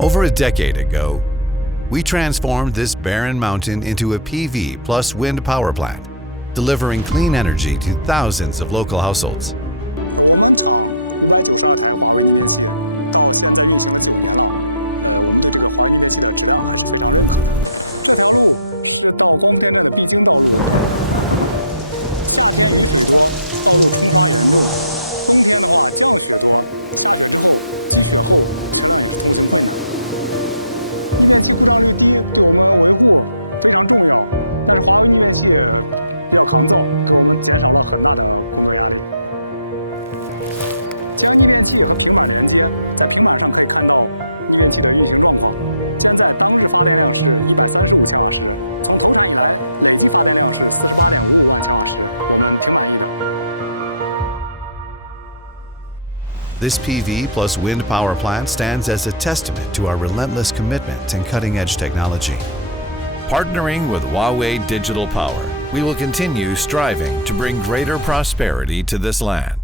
Over a decade ago, we transformed this barren mountain into a PV plus wind power plant, delivering clean energy to thousands of local households. This PV plus wind power plant stands as a testament to our relentless commitment and cutting-edge technology. Partnering with Huawei Digital Power, we will continue striving to bring greater prosperity to this land.